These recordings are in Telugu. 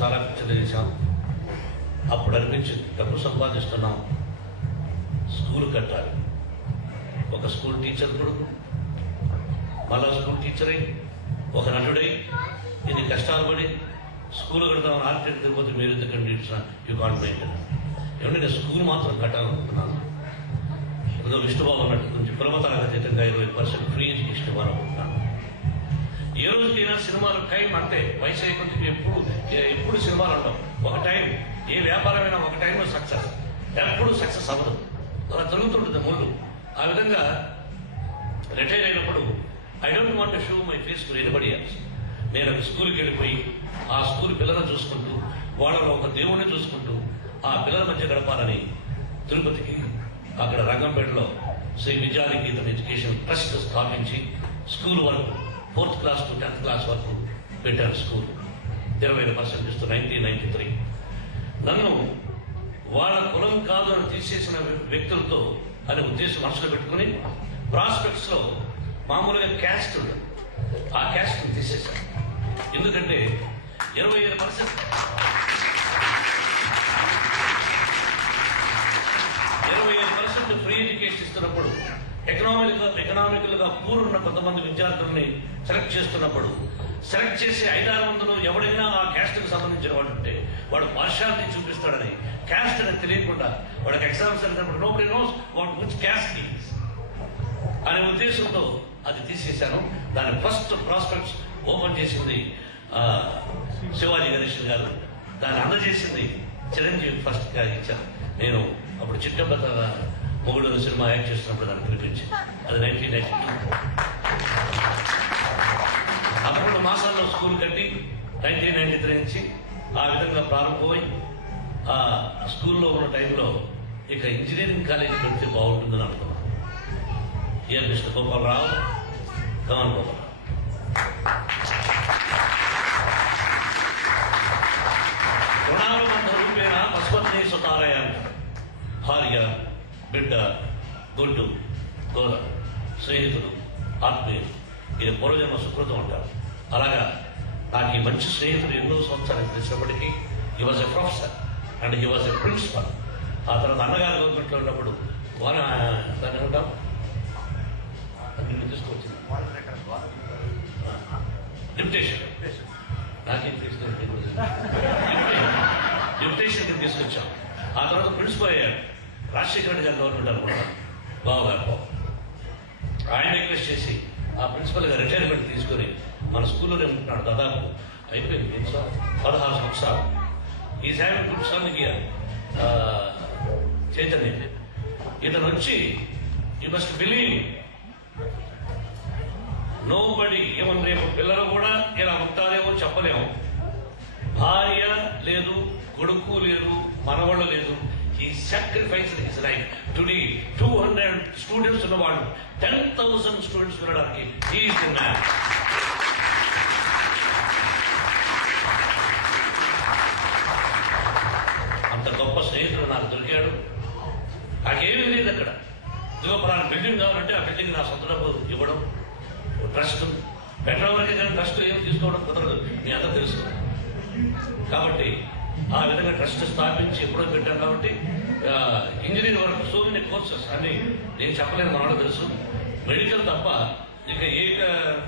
చాలా పిక్చర్లు చేశాం. అప్పుడు అనిపించింది డబ్బు సంపాదిస్తున్నాం, స్కూల్ కట్టాలి. ఒక స్కూల్ టీచర్ కొడుకు మళ్ళా స్కూల్ టీచర్ అయి ఒక నటుడై ఇది కష్టాలు పడి స్కూల్ కడతామని ఆర్కిటెక్ట్ తిరిగిపోతే మీరు ఎందుకంటే యూ కాంట్ మెయింటైన్. ఏమంటే స్కూల్ మాత్రం కట్టాలనుకుంటున్నాను. ఏదో విష్ణుబాబు అన్నట్టు కొంచెం కులమతాలకు అతీతంగా 20% ఫ్రీ ఎడ్యుకేషన్ ఇవ్వాలనుకుంటున్నాను. ఏ రోజుకైనా సినిమాలు టైం అంటే వయసు అయిపోతే ఎప్పుడు సినిమాలు ఉండవు. ఒక టైం ఏ వ్యాపారమైనా ఒక టైంలో సక్సెస్, ఎప్పుడు సక్సెస్ అవ్వదు, అలా జరుగుతుంటుంది ముందు. ఆ విధంగా రిటైర్ అయినప్పుడు I don't want to show my face to anybody else. నేను ఒక స్కూల్కి వెళ్ళిపోయి ఆ స్కూల్ పిల్లలను చూసుకుంటూ వాళ్ళలో ఒక దేవుణ్ణి చూసుకుంటూ ఆ పిల్లల మధ్య గడపాలని తిరుపతికి అక్కడ రంగంపేటలో శ్రీ విద్యానికేతన్ ఎడ్యుకేషన్ ట్రస్ట్ స్థాపించి స్కూల్ వరకు 4th class to 10th class వరకు పెట్టారు. స్కూల్ 25% ఇస్తూ 1993. నన్ను వాళ్ళ కులం కాదు అని తీసేసిన వ్యక్తులతో అనే ఉద్దేశం మనసులో పెట్టుకుని ప్రాస్పెక్ట్స్ లో మామూలుగా క్యాస్ట్ ఉంటుంది, ఆ క్యాస్ట్ తీసేశాను. ఎందుకంటే 25% ఫ్రీ ఎడ్యుకేషన్ ఇస్తున్నప్పుడు ఎకనామికల్ గా పూర్వున్న కొంతమంది విద్యార్థుల్ని సెలెక్ట్ చేస్తున్నప్పుడు సెలెక్ట్ చేసి 500-600 ఎవడైనా ఆ క్యాస్ట్ కు సంబంధించిన వాడు ఉంటే వాడు పార్షాలిటీ చూపిస్తాడని క్యాస్ట్ అనేది తెలియకుండా వాడికి ఎగ్జామ్స్ వెళ్ళినప్పుడు nobody knows what which caste is అనే ఉద్దేశంతో అది తీసేశాను. దాని ఫస్ట్ ప్రాస్పెక్ట్స్ ఓపెన్ చేసింది శివాజీ గణేశన్ గారు, దాన్ని అందజేసింది చిరంజీవి ఫస్ట్ గా ఇచ్చాను. నేను అప్పుడు చిట్టబద్ద మొగుడు సినిమా యాక్ట్ చేస్తున్నప్పుడు దాన్ని పిలిపించింది. అది 1992. 11 మాసాల్లో స్కూల్ కట్టి 1993 నుంచి ఆ విధంగా ప్రారంభమై ఆ స్కూల్లో ఉన్న టైంలో ఇక ఇంజనీరింగ్ కాలేజీ పెడితే బాగుంటుందని అనుకున్నాను. ఎన్ మిస్టర్ గోపాలరావు, కమన్ గోపాలరావు. రుణానుబంధ రూపేణ పశుపత్ని సుతారయ, భార్య, బిడ్డ, గొడ్డు, గోద, స్నేహితులు, ఆత్మీయులు, ఇది పూర్వజన్మ సుకృతం అంటారు. అలాగా నాకు ఈ మంచి స్నేహితులు ఎన్నో సంవత్సరాలు తెలిసినప్పటికీ he was a professor and he was a principal. ఆ తర్వాత అన్నగారు గవర్నమెంట్లో ఉన్నప్పుడు దాన్ని ఏమంటాం తీసుకొచ్చింది డిప్యుటేషన్, నాకేం డిప్యుటేషన్ తీసుకొచ్చాం. ఆ తర్వాత ప్రిన్సిపల్ అయ్యారు. రాజశేఖర రెడ్డి గారు గవర్నమెంట్ అనుకుంటారు, బాబు గారు. ఆయన రిక్వెస్ట్ చేసి ఆ ప్రిన్సిపల్ గా రిటైర్మెంట్ తీసుకొని మన స్కూల్లోనే ఉంటున్నాడు. దాదాపు అయిపోయింది 16 సంవత్సరాలు. ఈ సాయం గుడ్ హియర్ చైతన్య. ఇతను వచ్చి you must believe nobody, ఏమన్నా రేపు పిల్లలు కూడా ఇలా ఉంటారేమో చెప్పలేము. భార్య లేదు, కొడుకు లేదు, మనవాళ్ళు లేదు. He sacrificed his life. Today 200 students ఉన్నవాళ్ళు 10,000 స్టూడెంట్స్ ఉండడానికి he is the man. అంత గొప్ప స్నేహితుడు నాకు దొరికాడు. నాకేమీ లేదు అక్కడ. ఇదిగో పలానా బిల్డింగ్ కావాలంటే ఆ బిల్డింగ్ నా సొంత డబ్బు ఇవ్వడం, ట్రస్ట్ పెట్టడానికి కానీ ట్రస్ట్ ఏం తీసుకోవడం కుదరదు, మీ అందరూ తెలుసు. కాబట్టి ఆ విధంగా ట్రస్ట్ స్థాపించి ఎప్పుడో పెట్టాను. కాబట్టి ఇంజనీరింగ్ వరకు సో మెనీ కోర్సెస్ అన్ని నేను చెప్పలేను, మనకు తెలుసు. మెడికల్ తప్ప ఇక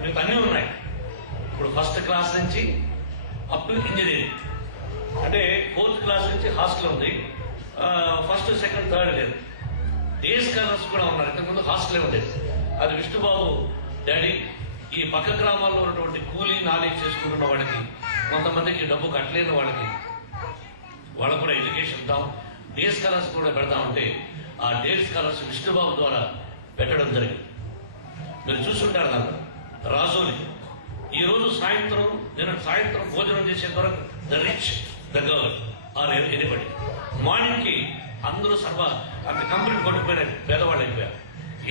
మీకు అన్నీ ఉన్నాయి. ఇప్పుడు 1st క్లాస్ నుంచి అప్ ఇంజనీరింగ్ అంటే 4th క్లాస్ నుంచి హాస్టల్ ఉంది. 1st, 2nd, 3rd లేదు. డే స్కాలర్స్ కూడా ఉన్నారు. ఇంతకుముందు హాస్టలే ఉండేది. అది విష్ణుబాబు డాడీ ఈ పక్క గ్రామాల్లో ఉన్నటువంటి కూలీ నాలెడ్జ్ చేసుకుంటున్న వాళ్ళకి, కొంతమందికి డబ్బు కట్టలేని వాళ్ళకి కూడా ఎడ్యుకేషన్ ఇద్దాం, డే స్కాలర్స్ కూడా పెడదామంటే ఆ డే స్కాలర్స్ విష్ణుబాబు ద్వారా పెట్టడం జరిగింది. మీరు చూస్తుంటారు నాకు రాజోలి. ఈ రోజు నేను సాయంత్రం భోజనం చేసే వరకు the rich, the girl or anybody, morning కి అందరూ అంత కంపెనీ కొట్టుకుపోయిన పేదవాళ్ళు అయిపోయారు.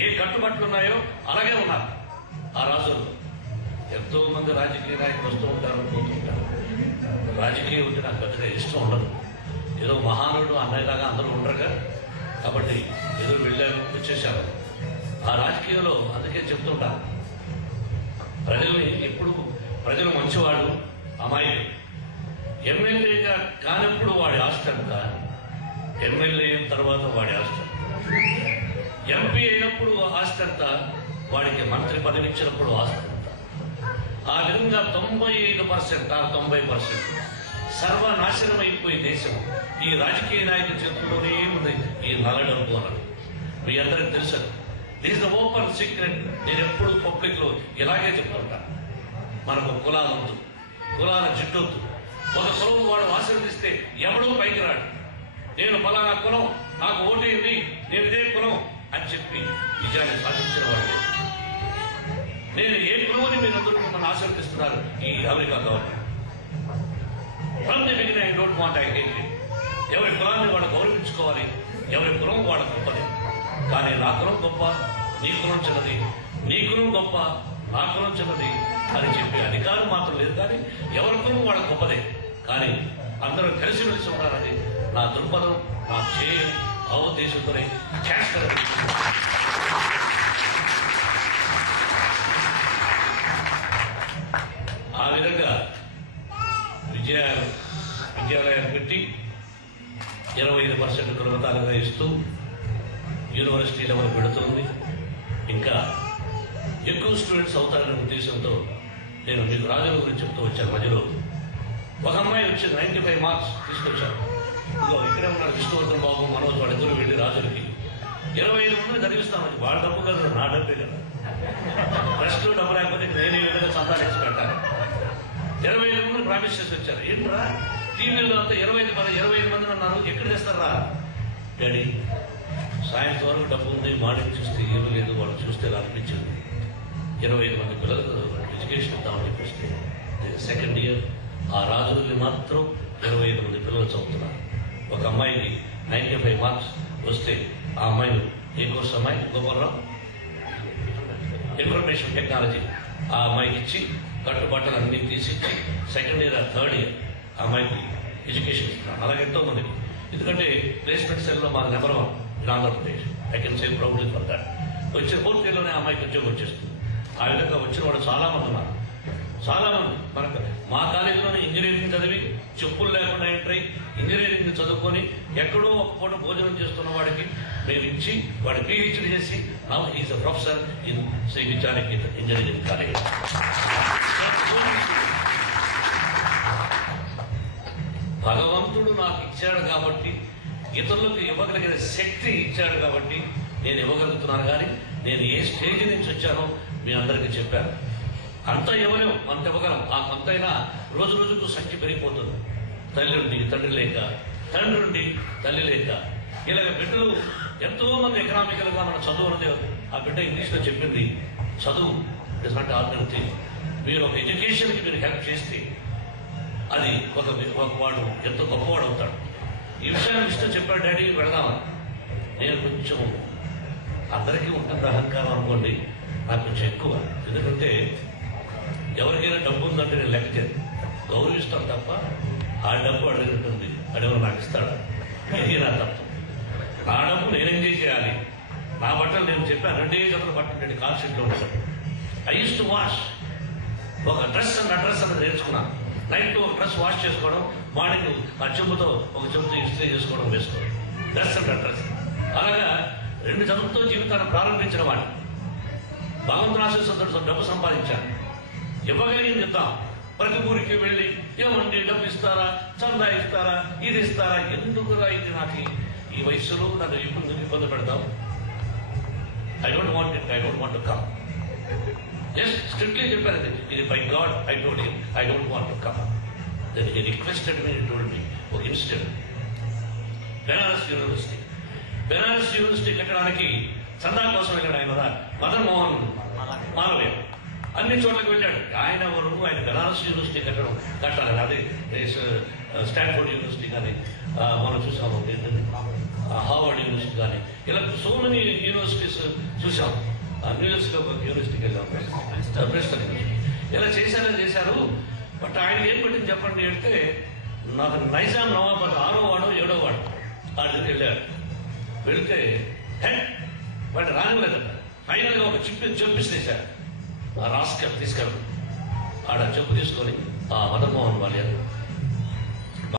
ఏ కట్టుబట్లు ఉన్నాయో అలాగే ఉన్నారు ఆ రాజులు. ఎంతో మంది రాజకీయ నాయకులు వస్తూ ఉంటారు, పోతూ ఉంటారు. రాజకీయం ఉంటే నాకు పెద్దగా ఇష్టం ఉండదు. ఏదో మహానుడు అన్నయ్యలాగా అందరూ ఉండరుగా, కాబట్టి ఏదో వెళ్ళారు, వచ్చేసారు. ఆ రాజకీయంలో అందుకే చెప్తుంటాను, ప్రజల్ని ఎప్పుడు ప్రజలు మంచివాడు, అమాయకుడు. ఎమ్మెల్యేగా కానప్పుడు వాడి ఆస్తి అంత, ఎమ్మెల్యే అయిన తర్వాత వాడి ఆస్తి అంత, ఎంపీ అయినప్పుడు ఆస్తి అంత, వాడికి మంత్రి పదవి ఇచ్చినప్పుడు ఆస్తి అంత. ఆ విధంగా 95% 90% సర్వనాశనం అయిపోయి దేశం ఈ రాజకీయ నాయకుల చేతుల్లోనే ఉంది ఈ నల్ల డబ్బు అన్నది. మీ అందరికి తెలుసు, దిస్ ద ఓపెన్ సీక్రెట్. నేను ఎప్పుడు పబ్లిక్ లో ఇలాగే చెప్తుంటా, మనకు కులాలొద్దు, కులాల జిట్టొద్దు. ఒక కులం వాడు ఆశీర్వదిస్తే ఎవడూ పైకి రాడు. నేను ఫలానా కులం, నాకు ఓటేంది, నేను ఇదే కులం అని చెప్పి నిజాన్ని సాధించిన వాడు. నేను ఏ కులమని మీరందరూ మిమ్మల్ని ఆశీర్వదిస్తున్నారు ఈ America government. From the beginning I don't want I hate it. ఎవరి కులాన్ని వాడు గౌరవించుకోవాలి, ఎవరి కులం వాడు గొప్పది. కానీ నా కులం గొప్ప, నీ కులం చిన్నది, నీ కులం గొప్ప, నా కులం చిన్నది అని చెప్పి అధికారం మాత్రం లేదు. కానీ ఎవరి కులం వాళ్ళ గొప్పదే. కానీ అందరూ కలిసిమెలిసి ఉండాలని నా దృక్పథం, నా ధ్యేయం, ఆ ఉద్దేశంతోనే చేస్తారు. ఆ విధంగా విద్యాలయాన్ని పెట్టి 25% కులమతాలుగా ఇస్తూ యూనివర్సిటీ లెవెల్ పెడుతుంది. ఇంకా ఎక్కువ స్టూడెంట్స్ అవుతారనే ఉద్దేశంతో నేను మీకు రాజుల గురించి చెప్తూ వచ్చాను. మధ్యలో ఒక అమ్మాయి వచ్చి 95 మార్క్స్ తీసుకొచ్చారు. ఇదిగో ఇక్కడే ఉన్నాడు విష్ణువర్ధన్ బాబు, మనోజ్, వాళ్ళిద్దరూ వెళ్ళి రాజులకి 25 మంది చదివిస్తామని. వాళ్ళ డబ్బు కదా, నా డబ్బే కదా. ఫస్ట్లో డబ్బు లేకపోతే నేను ఈ విధంగా సంతాలు ఇచ్చి పెట్టాను. 25 మంది ప్రామిస్ చేసి వచ్చారు. ఏంట్రా టీవీలో అంతా 25 మంది అన్నారు, ఎక్కడ తెస్తారా డాడీ? సాయంత్రం వరకు డబ్బు ఉంది, మార్నింగ్ చూస్తే ఏమీ లేదు. వాళ్ళు చూస్తే ఇలా అనిపించింది. 25 మంది పిల్లలకు ఎడ్యుకేషన్ ఇద్దామని చెప్పేస్తే సెకండ్ ఇయర్ ఆ రాజుల్ని మాత్రం 25 మంది పిల్లలు చదువుతున్నారు. ఒక అమ్మాయికి 95 మార్క్స్ వస్తే ఆ అమ్మాయిని ఏ కోర్స్ అమ్మాయి గోపాలరావు ఇన్ఫర్మేషన్ టెక్నాలజీ ఆ అమ్మాయికి ఇచ్చి కట్టుబట్టలు అన్ని తీసిచ్చి సెకండ్ ఇయర్ థర్డ్ ఇయర్ ఆ అమ్మాయికి ఎడ్యుకేషన్ ఇస్తున్నారు. అలాగే ఎంతో మందికి. ఎందుకంటే ప్లేస్మెంట్ సెల్లో మా number 1 in Andhra Pradesh. I can say proudly for that. వచ్చిన 4th ఇయర్లోనే ఆ అమ్మాయికి ఉద్యోగం వచ్చేస్తుంది. ఆ విధంగా వచ్చిన వాడు చాలా మంది ఉన్నారు. చాలా మంది మనకు మా కాలేజీలోనే ఇంజనీరింగ్ చదివి చెప్పులు లేకుండా ఎంటర్ అయ్యి ఇంజనీరింగ్ చదువుకొని ఎక్కడో ఒక పూట భోజనం చేస్తున్న వాడికి మేము ఇచ్చి వాడు PhD చేసి now he's a professor in Sri Vidyanikethan engineering college. భగవంతుడు నాకు ఇచ్చాడు కాబట్టి, ఇతరులకు ఇవ్వగలిగిన శక్తి ఇచ్చాడు కాబట్టి నేను ఇవ్వగలుగుతున్నాను. కానీ నేను ఏ స్టేజ్ నుంచి వచ్చానో మీ అందరికీ చెప్పాను. అంతా ఇవ్వలేము, అంత ఇవ్వగలం. ఆ అంతైనా రోజు రోజుకు సంఖ్య పెరిగిపోతుంది. తల్లి నుండి తండ్రి లేక, తండ్రి నుండి తల్లి లేక, ఇలాగ బిడ్డలు ఎంతో మంది ఎకనామికల్గా మన చదువు అనేది ఆ బిడ్డ ఇంగ్లీష్లో చెప్పింది. చదువు it is not ordinary thing. మీరు ఒక ఎడ్యుకేషన్కి మీరు హెల్ప్ చేస్తే అది ఒక వాడు ఎంతో గొప్పవాడు అవుతాడు. ఈ విషయాన్ని ఇష్టం చెప్పాడు డాడీ వెళదామని. నేను కొంచెం అందరికీ ఉంటుంది అహంకారం అనుకోండి, నాకు కొంచెం ఎక్కువ. ఎందుకంటే ఎవరికైనా డబ్బు ఉందంటే నేను లెక్క గౌరవిస్తాను తప్ప ఆ డబ్బు అడిగినట్టుంది అడగరు నాకు ఇస్తాడా? ఇది నా తప్పు. నా డబ్బు నేను ఎంజాయ్ చేయాలి. నా బట్టలు నేను చెప్పాను 2 జతల బట్టలు నేను కాల్ షీట్లో ఉంటాను. I use to wash. ఒక డ్రెస్ అన్నది నేర్చుకున్నాను. నైట్ ఒక డ్రెస్ వాష్ చేసుకోవడం, మార్నింగ్ ఆ చెంబుతో ఒక చెంబుతో ఇస్త్రీ చేసుకోవడం, వేసుకోవడం. డ్రెస్ అలాగా 2 జతలతో జీవితాన్ని ప్రారంభించిన వాడిని. భగవంతుని ఆశీస్సులతో డబ్బు సంపాదించాను. ఇవ్వగలిగింది ఇద్దాం. ప్రతి ఊరికి వెళ్ళి ఏమండి డబ్బు ఇస్తారా, చందా ఇస్తారా, ఇది ఇస్తారా? ఎందుకురా ఇది? నాకు ఈ వయసులో నన్ను ఇబ్బంది పెడతాం. I don't want it. I don't want to come. Just strictly చెప్పారు, ఇది by god I told him I don't want to come. Then he requested me, told me ఒక ఇన్సిడెంట్. బెనారస్ యూనివర్సిటీ కట్టడానికి చందా కోసం వెళ్ళాడు ఆయన మదన్ మోహన్ మాలవీయ. అన్ని చోట్లకు వెళ్ళాడు. ఆయన బెనారస్ యూనివర్సిటీ కట్టాలని. అది స్టాన్ఫోర్డ్ యూనివర్సిటీ కానీ మనం చూసాము, హార్వర్డ్ యూనివర్సిటీ కానీ, ఇలా సో మెనీ యూనివర్సిటీస్ చూసాం. న్యూయార్క్ యూనివర్సిటీకి వెళ్ళాం, ప్రిన్స్టన్ యూనివర్సిటీ. ఇలా చేశారు. బట్ ఆయన ఏం పెట్టింది చెప్పండి అంటే, నాకు నైజాం నవాబ్ 6వ వాడు 7వ వాడు ఆ దగ్గరికి వెళ్ళాడు. వెళితే వాడిని రానివ్వలేదంట. ఫైనల్గా ఒక చెప్పిస్తేశారు. ఆ రాస్కల్ తీసుకెళ్ళి ఆడ చెప్పు తీసుకొని ఆ మదన్మోహన్ వాళ్ళ